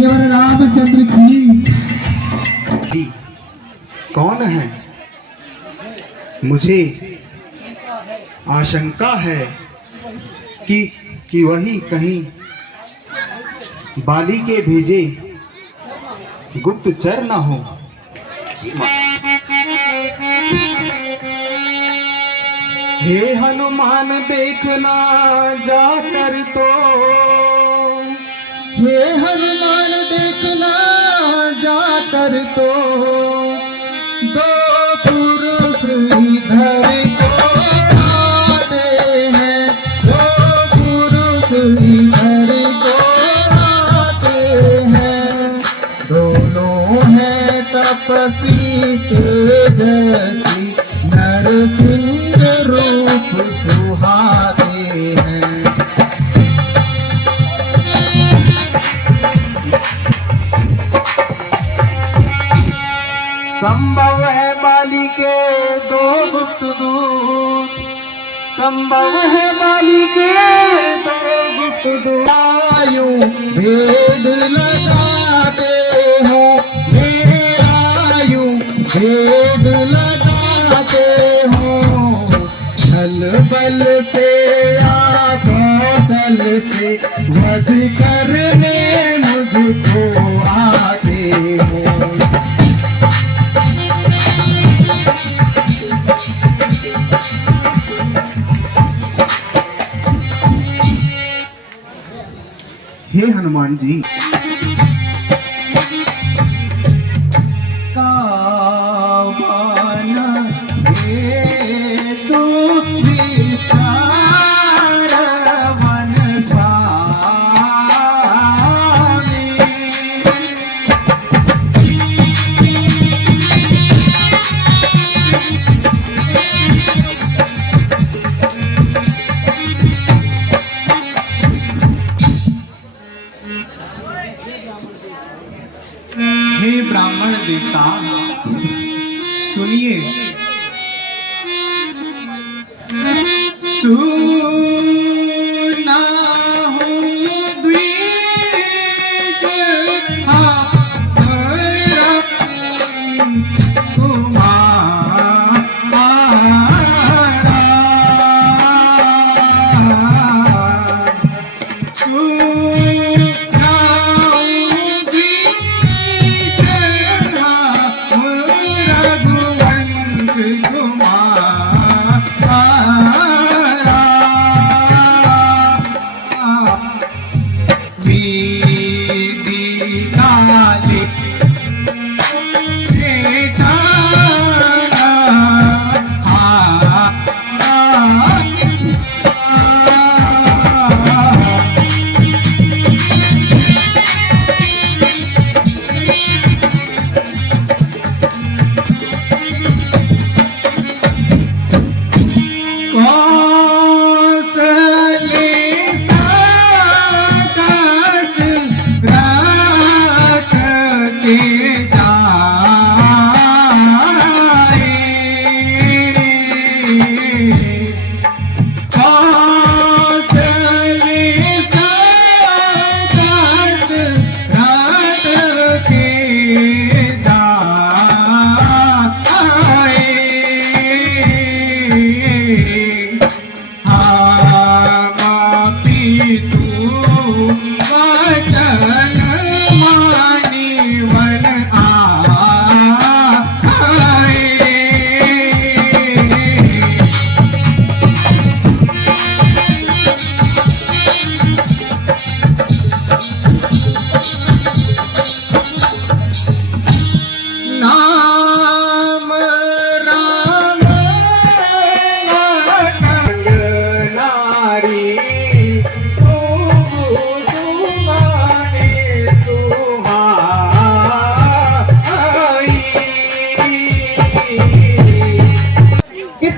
केवल रामचंद्र की। कौन है? मुझे आशंका है कि वही कहीं बाली के भेजे गुप्तचर न हो। हे हनुमान देखना जाकर तो, हे हनुमान देखना जाकर तो, दो पुरुष इधर को आते हैं, दो पुरुष इधर को आते हैं। दोनों हैं तपस्वी तेजस्वी, नरसिंह रूप सुहाते हैं। संभव है बाली के दो गुप्त दूत, संभव है बाली के दो गुप्त दूत। आयु भेद लगाते हो, आयु भेद लगाते हो। छल बल से या कौशल से वध करने मुझको आते हो। हे हनुमान जी, कावन हेतु विचार वन स्वामी। हे ब्राह्मण देवता सुनिए, सुना हूँ द्विज हमारा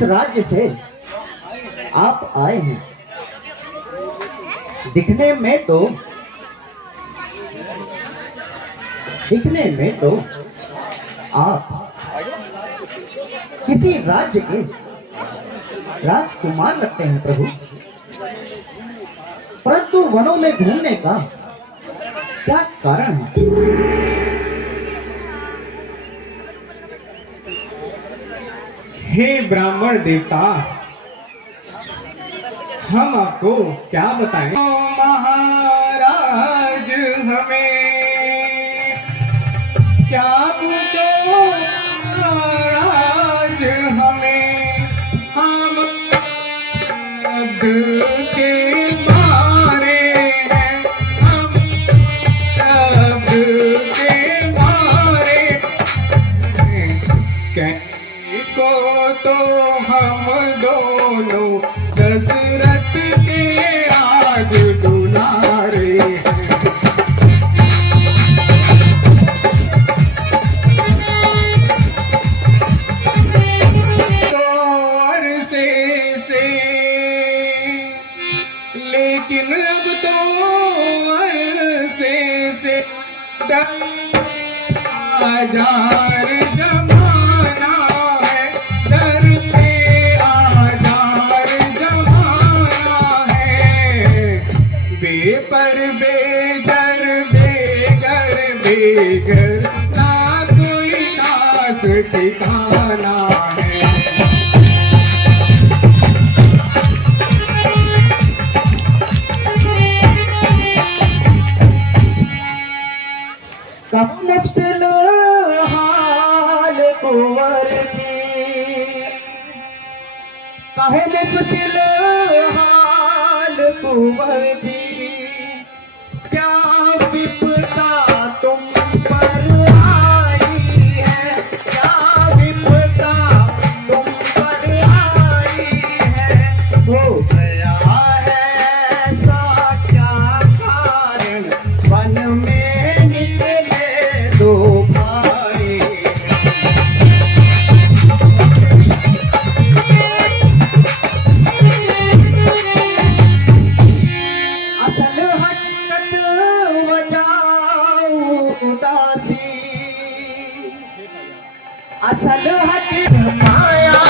राज्य से आप आए हैं। दिखने में तो आप किसी राज्य के राजकुमार लगते हैं प्रभु, परंतु वनों में घूमने का क्या कारण है? हे ब्राह्मण देवता, हम आपको क्या बताएं? महाराज हमें क्या पूछो, महाराज हमें हम शब्द के मारे हैं, हम शब्द के मारे हैं। को तो हम दोनों दशरथ के आज दुलारे हैं। तो अरसे से लेकिन अब तो अरसे से हजार जमाना है, दर पे हजार जमाना है। बेपर बेजर बेगर बेगर ना कोई खास ठिकाना है। कब मुश्किल हाल कुंवर जी, कहे मुश्किल हाल कुंवर जी, क्या विपदा तुम पर आई है, क्या विपदा तुम पर आई है। हो गया है ऐसा क्या कारण, वन में निकले दो भाई। असल हकीकत बजाओ उदासी, असल हकीकत माया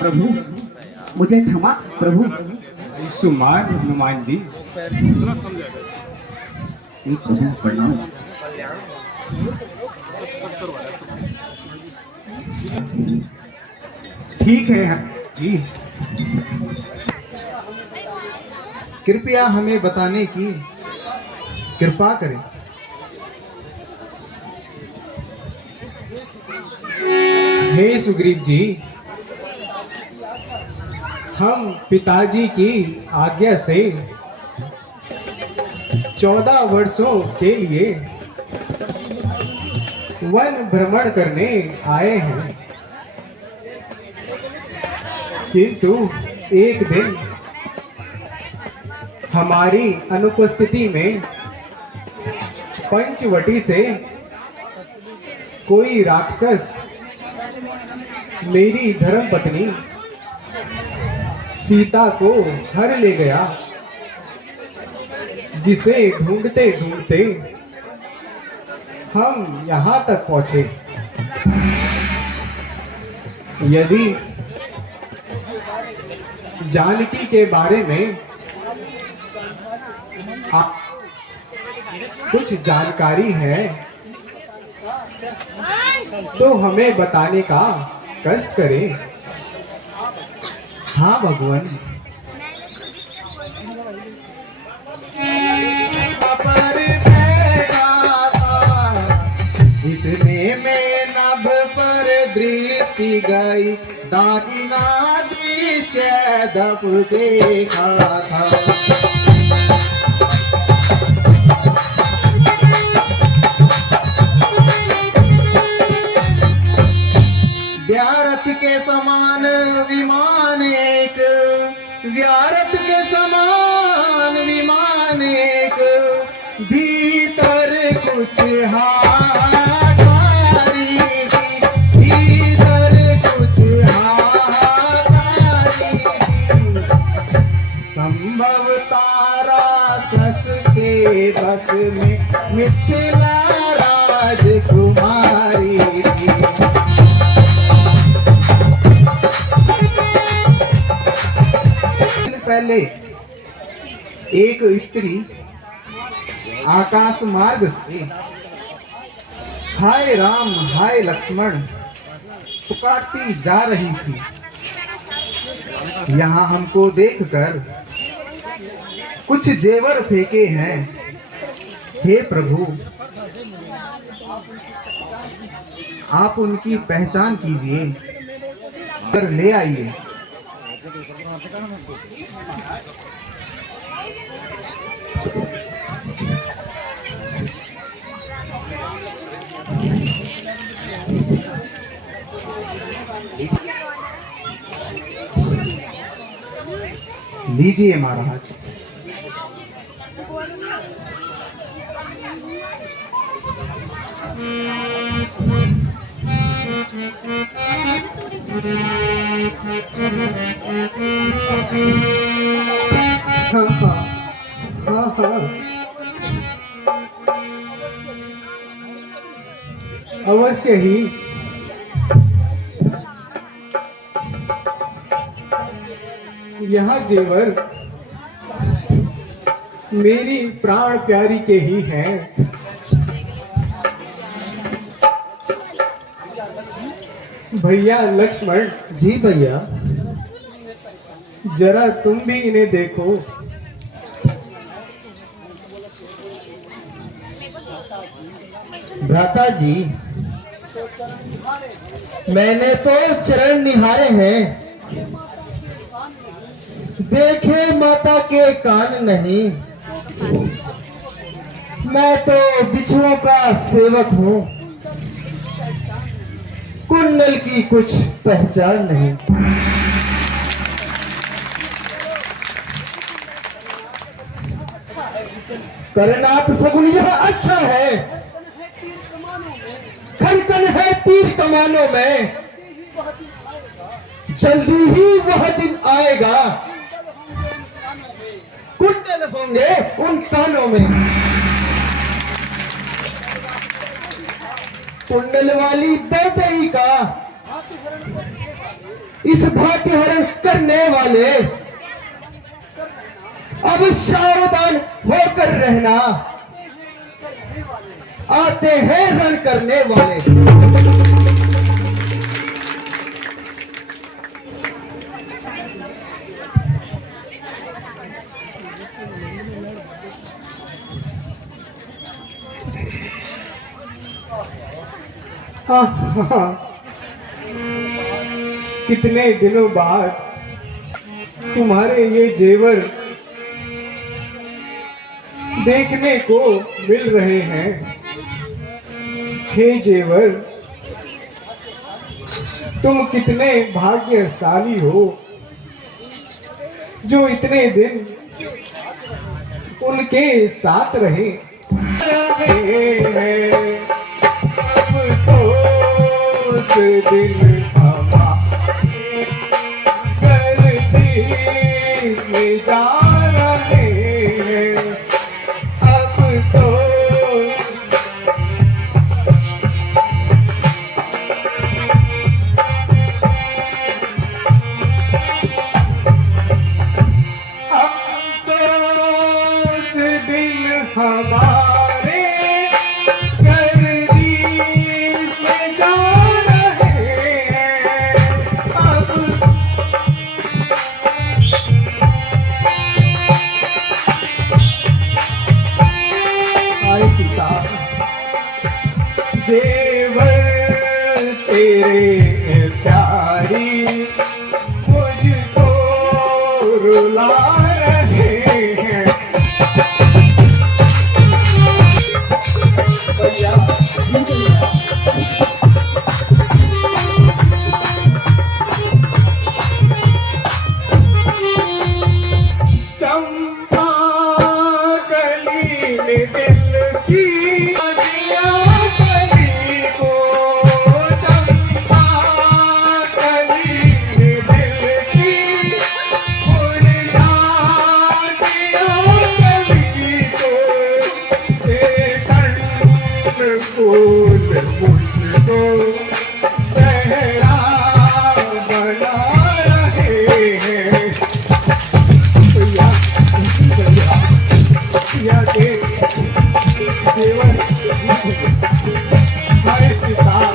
प्रभु, मुझे क्षमा प्रभु। सुमार हनुमान जी, प्रभु प्रणाम। ठीक है जी, कृपया हमें बताने की कृपा करें। हे सुग्रीव जी, हम पिताजी की आज्ञा से 14 वर्षों के लिए वन भ्रमण करने आए हैं, किंतु एक दिन हमारी अनुपस्थिति में पंचवटी से कोई राक्षस मेरी धर्मपत्नी सीता को हर ले गया, जिसे ढूंढते ढूंढते हम यहाँ तक पहुंचे। यदि जानकी के बारे में आप कुछ जानकारी है तो हमें बताने का कष्ट करें। हाँ भगवान। पर बैठा था, इतने में नभ पर दृष्टि गई, दाहिना दृश्य दब देखा था। व्यारथ के समान विमान एक, व्यारथ के समान विमान एक, भीतर कुछ हाहाकारी, भीतर कुछ हाहाकारी। संभव तारा सस के बस में मिथिला राजकुमारी थी। पहले एक स्त्री आकाश मार्ग से हाय राम हाय लक्ष्मण पुकारती जा रही थी। यहाँ हमको देखकर कुछ जेवर फेंके हैं। हे प्रभु, आप उनकी पहचान कीजिए कर ले आइए। लीजिए महाराज। हाँ। अवश्य ही। यह जेवर मेरी प्राण प्यारी के ही हैं। भैया लक्ष्मण। जी भैया। जरा तुम भी इन्हें देखो। भ्राता जी, मैंने तो चरण निहारे हैं, देखे माता के कान नहीं। मैं तो बिच्छुओं का सेवक हूँ, कुंडल की कुछ पहचान नहीं। करनाथ सगुन यह अच्छा है, खनकन है तीर कमानों में। जल्दी ही वह दिन आएगा, कुंडल होंगे उन कानों में। कुंडल वाली बेटी का इस भांति हरण करने वाले अब सावधान होकर रहना, आते हैं रण करने वाले। हाँ। कितने दिनों बाद तुम्हारे ये जेवर देखने को मिल रहे हैं। हे जेवर, तुम कितने भाग्यशाली हो जो इतने दिन उनके साथ रहे हैं। अफसोस दिल हमारे सर्दी में जा रहे हैं। अफसोस दिल हमारे कर दी जेवर तेरे प्यारी मुझको रुला रहे हैं। चंपा गली में दिल की दिया गली को, चंपा गली में दिल की दिया गली को, फूल मुझको चेहरा बना रहे हैं। या के जीवन हमारे सितार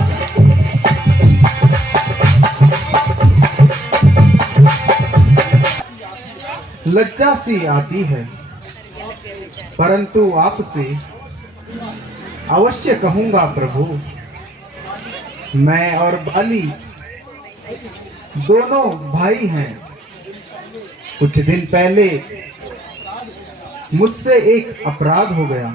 लज्जा सी आती है, परंतु आपसे अवश्य कहूंगा प्रभु, मैं और बाली दोनों भाई हैं। कुछ दिन पहले मुझसे एक अपराध हो गया।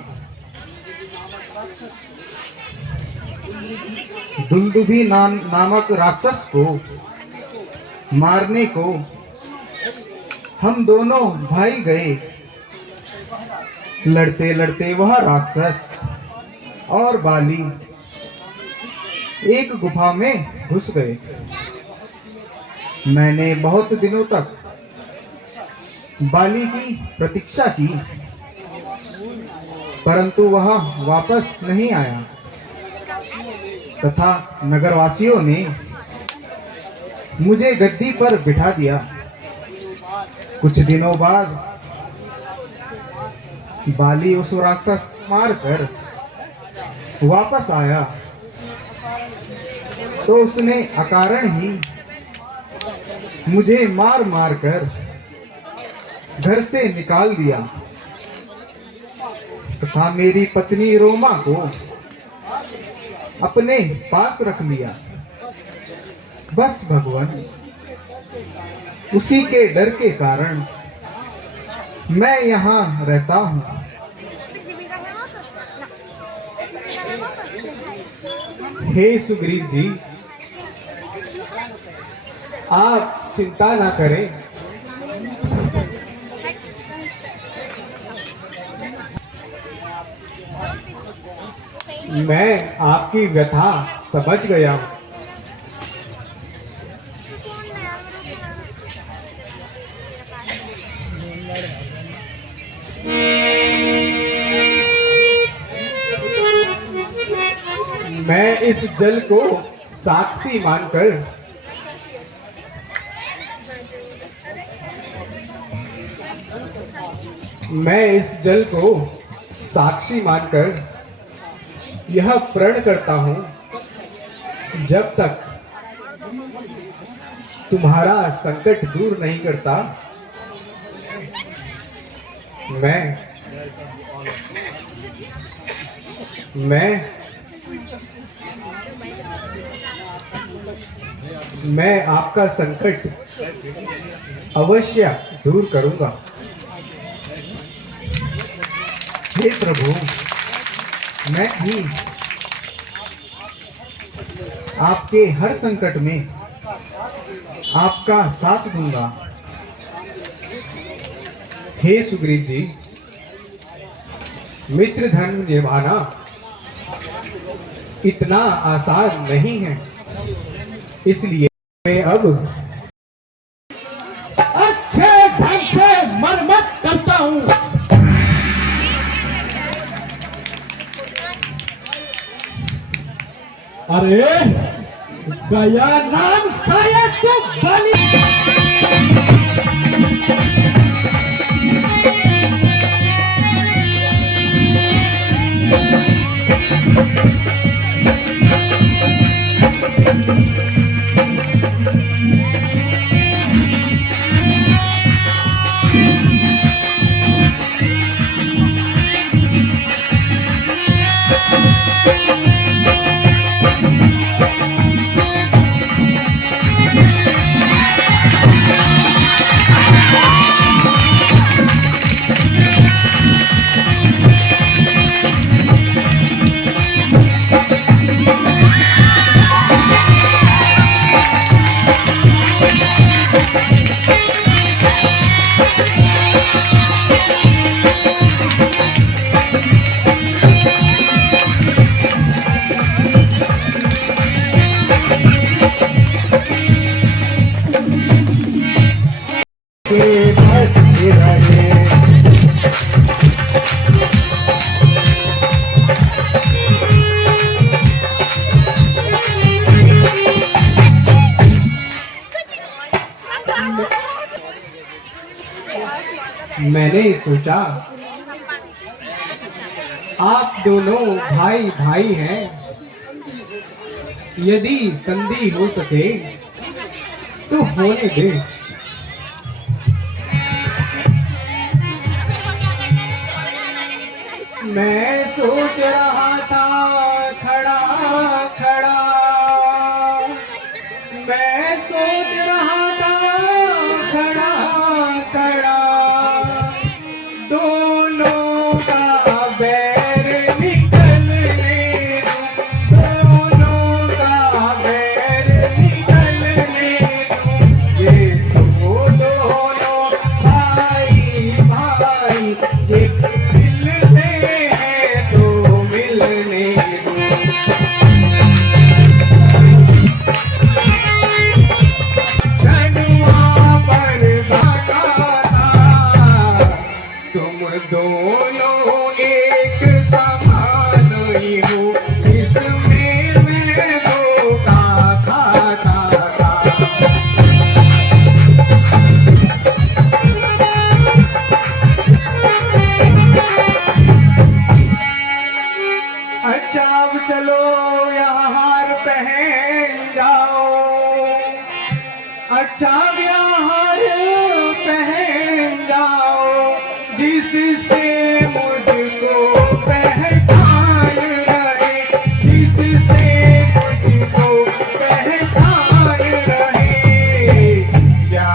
दुलदुभी नामक राक्षस को मारने को हम दोनों भाई गए। लड़ते लड़ते वह राक्षस और बाली एक गुफा में घुस गए। मैंने बहुत दिनों तक बाली की प्रतीक्षा की, परंतु वह वापस नहीं आया तथा नगरवासियों ने मुझे गद्दी पर बिठा दिया। कुछ दिनों बाद बाली उस राक्षस मारकर वापस आया तो उसने अकारण ही मुझे मार मार कर घर से निकाल दिया तथा मेरी पत्नी रोमा को अपने पास रख लिया। बस भगवान, उसी के डर के कारण मैं यहाँ रहता हूँ। हे सुग्रीव जी, आप चिंता ना करें। मैं आपकी व्यथा समझ गया हूं। मैं इस जल को साक्षी मानकर यह प्रण करता हूं, जब तक तुम्हारा संकट दूर नहीं करता मैं आपका संकट अवश्य दूर करूंगा। हे प्रभु, मैं भी आपके हर संकट में आपका साथ दूंगा। हे सुग्रीव जी, मित्र धर्म निभाना इतना आसान नहीं है, इसलिए मैं अब अच्छे ढंग से मरम्मत करता हूँ। अरे गया नाम शायद तो बलि। मैंने सोचा आप दोनों भाई भाई हैं, यदि संधि हो सके तो होने दे। मैं सोच रहा था खड़ा खड़ा, मैं सोच रहा था खड़ा खड़ा, दोनों का बैर निकलने, दोनों का बैर निकलने, ये तो दोनों भाई भाई एक मिलते हैं तो मिलने दो। जनुआ पर गाना था, तुम दोनों एक समान ही हो, इसमें मैं धोखा खाता था। अच्छा अब चलो यहाँ हार पहन जाओ, अच्छा यहाँ हार पहन जाओ, जिससे मुझको पहचान रहे, जिससे मुझको पहचान रहे, या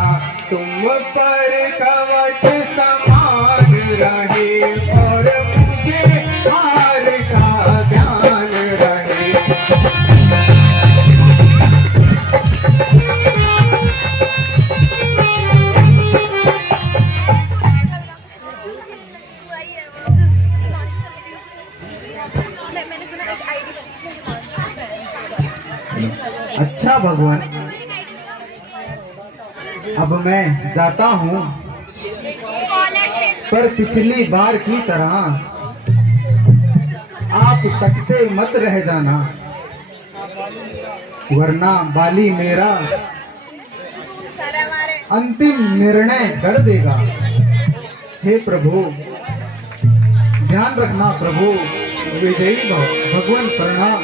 तुम पर कवच समान रहे और मुझे हार का ध्यान रहे। अच्छा भगवान, अब मैं जाता हूँ, पर पिछली बार की तरह आप तकते मत रह जाना, वरना बाली मेरा अंतिम निर्णय कर देगा। हे प्रभु, ध्यान रखना प्रभु। विजयी भव। भगवान प्रणाम।